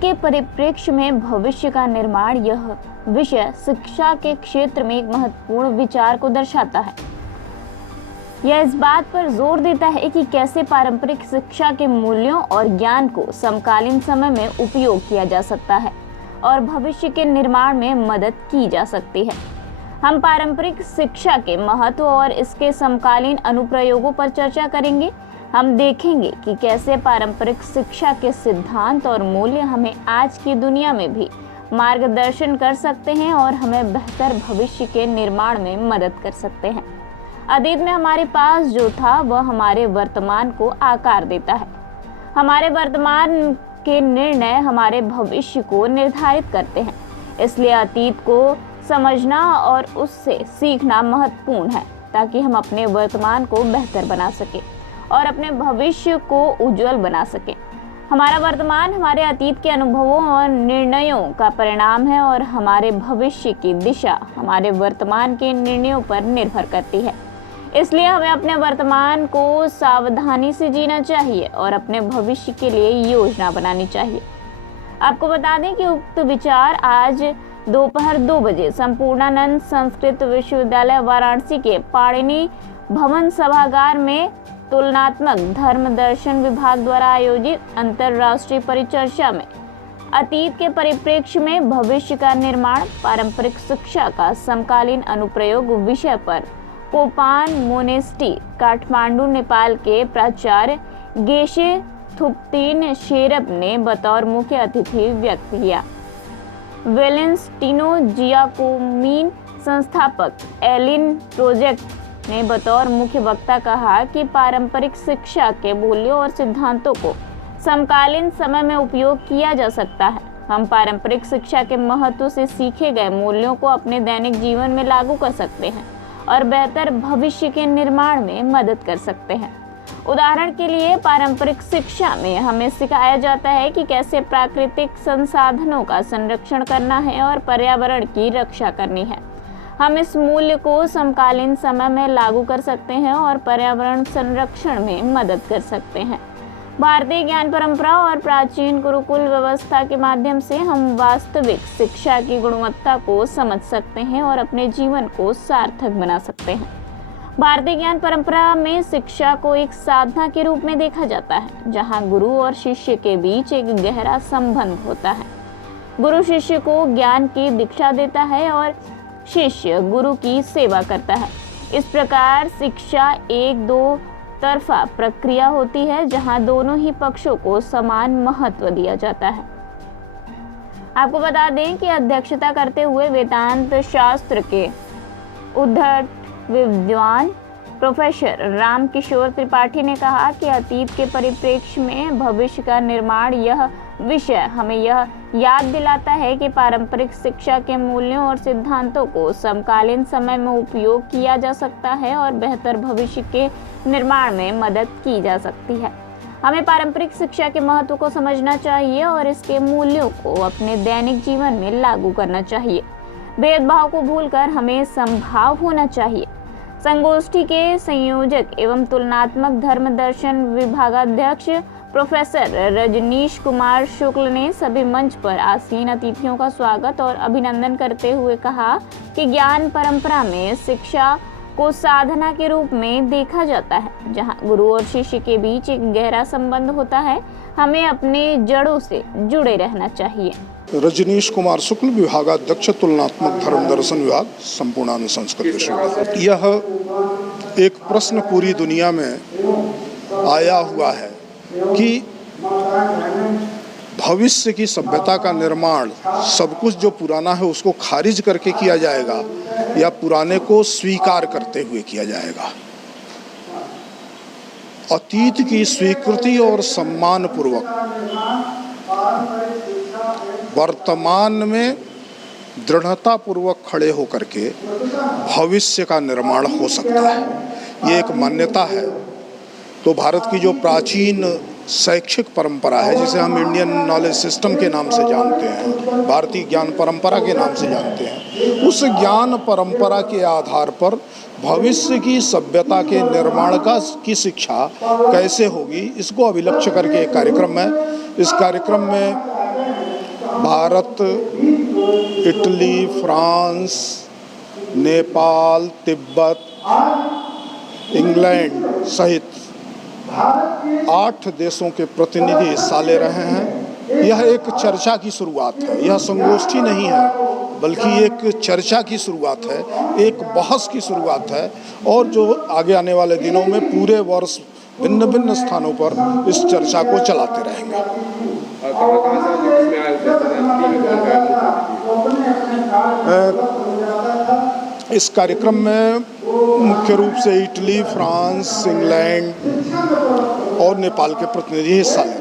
के परिप्रेक्ष्य में भविष्य का निर्माण, यह विषय शिक्षा के क्षेत्र में एक महत्वपूर्ण विचार को दर्शाता है। यह इस बात पर जोर देता है कि कैसे पारंपरिक शिक्षा के मूल्यों और ज्ञान को समकालीन समय में उपयोग किया जा सकता है और भविष्य के निर्माण में मदद की जा सकती है। हम पारंपरिक शिक्षा के महत्व और इसके समकालीन अनुप्रयोगों पर चर्चा करेंगे। हम देखेंगे कि कैसे पारंपरिक शिक्षा के सिद्धांत और मूल्य हमें आज की दुनिया में भी मार्गदर्शन कर सकते हैं और हमें बेहतर भविष्य के निर्माण में मदद कर सकते हैं। अतीत में हमारे पास जो था वह हमारे वर्तमान को आकार देता है। हमारे वर्तमान के निर्णय हमारे भविष्य को निर्धारित करते हैं। इसलिए अतीत को समझना और उससे सीखना महत्वपूर्ण है ताकि हम अपने वर्तमान को बेहतर बना सकें और अपने भविष्य को उज्जवल बना सकें। हमारा वर्तमान हमारे अतीत के अनुभवों और निर्णयों का परिणाम है और हमारे भविष्य की दिशा हमारे वर्तमान के निर्णयों पर निर्भर करती है। इसलिए हमें अपने वर्तमान को सावधानी से जीना चाहिए और अपने भविष्य के लिए योजना बनानी चाहिए। आपको बता दें कि उक्त विचार आज दोपहर 2 बजे संपूर्णानंद संस्कृत विश्वविद्यालय वाराणसी के पाणिनि भवन सभागार में तुलनात्मक धर्म दर्शन विभाग द्वारा आयोजित अंतर्राष्ट्रीय परिचर्चा में अतीत के परिप्रेक्ष्य में भविष्य का निर्माण, पारंपरिक शिक्षा का समकालीन अनुप्रयोग विषय पर कोपान मोनेस्टी, काठमांडू, नेपाल के प्राचार्य गेशे थुप्तीन शेरप ने बतौर मुख्य अतिथि व्यक्त किया। वेलेंटिनो जियाकोमिन, संस्थापक एलिन प्रोजेक्ट ने बतौर मुख्य वक्ता कहा कि पारंपरिक शिक्षा के मूल्यों और सिद्धांतों को समकालीन समय में उपयोग किया जा सकता है। हम पारंपरिक शिक्षा के महत्व से सीखे गए मूल्यों को अपने दैनिक जीवन में लागू कर सकते हैं और बेहतर भविष्य के निर्माण में मदद कर सकते हैं। उदाहरण के लिए पारंपरिक शिक्षा में हमें सिखाया जाता है कि कैसे प्राकृतिक संसाधनों का संरक्षण करना है और पर्यावरण की रक्षा करनी है। हम इस मूल्य को समकालीन समय में लागू कर सकते हैं और पर्यावरण संरक्षण में मदद कर सकते हैं। भारतीय ज्ञान परंपरा और प्राचीन गुरुकुल व्यवस्था के माध्यम से हम वास्तविक शिक्षा की गुणवत्ता को समझ सकते हैं और अपने जीवन को सार्थक बना सकते हैं। भारतीय ज्ञान परंपरा में शिक्षा को एक साधना के रूप में देखा जाता है, जहां गुरु और शिष्य के बीच एक गहरा संबंध होता है। गुरु शिष्य को ज्ञान की दीक्षा देता है और शिष्य गुरु की सेवा करता है। इस प्रकार शिक्षा एक दो तरफा प्रक्रिया होती है, जहां दोनों ही पक्षों को समान महत्व दिया जाता है। आपको बता दें कि अध्यक्षता करते हुए वेदांत शास्त्र के उद्धट विद्वान प्रोफेसर रामकिशोर त्रिपाठी ने कहा कि अतीत के परिप्रेक्ष्य में भविष्य का निर्माण, यह विषय हमें यह याद दिलाता है कि पारंपरिक शिक्षा के मूल्यों और सिद्धांतों को समकालीन समय में उपयोग किया जा सकता है और बेहतर भविष्य के निर्माण में मदद की जा सकती है। हमें पारंपरिक शिक्षा के महत्व को समझना चाहिए और इसके मूल्यों को अपने दैनिक जीवन में लागू करना चाहिए। भेदभाव को भूलकर हमें समभाव होना चाहिए। संगोष्ठी के संयोजक एवं तुलनात्मक धर्म दर्शन विभागाध्यक्ष प्रोफेसर रजनीश कुमार शुक्ल ने सभी मंच पर आसीन अतिथियों का स्वागत और अभिनंदन करते हुए कहा कि ज्ञान परंपरा में शिक्षा को साधना के रूप में देखा जाता है, जहां गुरु और शिष्य के बीच एक गहरा संबंध होता है। हमें अपने जड़ों से जुड़े रहना चाहिए। रजनीश कुमार शुक्ल, विभागाध्यक्ष, तुलनात्मक धर्म दर्शन विभाग, संपूर्णानंद संस्कृत विश्वविद्यालय। यह एक प्रश्न पूरी दुनिया में आया हुआ है कि भविष्य की सभ्यता का निर्माण सब कुछ जो पुराना है उसको खारिज करके किया जाएगा या पुराने को स्वीकार करते हुए किया जाएगा। अतीत की स्वीकृति और सम्मान पूर्वक वर्तमान में दृढ़ता पूर्वक खड़े होकर के भविष्य का निर्माण हो सकता है। ये एक मान्यता है। तो भारत की जो प्राचीन शैक्षिक परंपरा है, जिसे हम इंडियन नॉलेज सिस्टम के नाम से जानते हैं, भारतीय ज्ञान परंपरा के नाम से जानते हैं, उस ज्ञान परंपरा के आधार पर भविष्य की सभ्यता के निर्माण की शिक्षा कैसे होगी, इसको अभिलक्ष्य करके एक कार्यक्रम है। इस कार्यक्रम में Bharat, Italy, France, Nepal, Tibet, England सहित 8 देशों के प्रतिनिधि हिस्सा ले रहे हैं। यह एक चर्चा की शुरुआत है, यह संगोष्ठी नहीं है, बल्कि एक चर्चा की शुरुआत है, एक बहस की शुरुआत है, और जो आगे आने वाले दिनों में पूरे वर्ष भिन्न भिन्न स्थानों पर इस चर्चा को चलाते रहेंगे। इस कार्यक्रम में मुख्य रूप से इटली, फ्रांस, इंग्लैंड और नेपाल के प्रतिनिधि हिस्सा ले रहे हैं।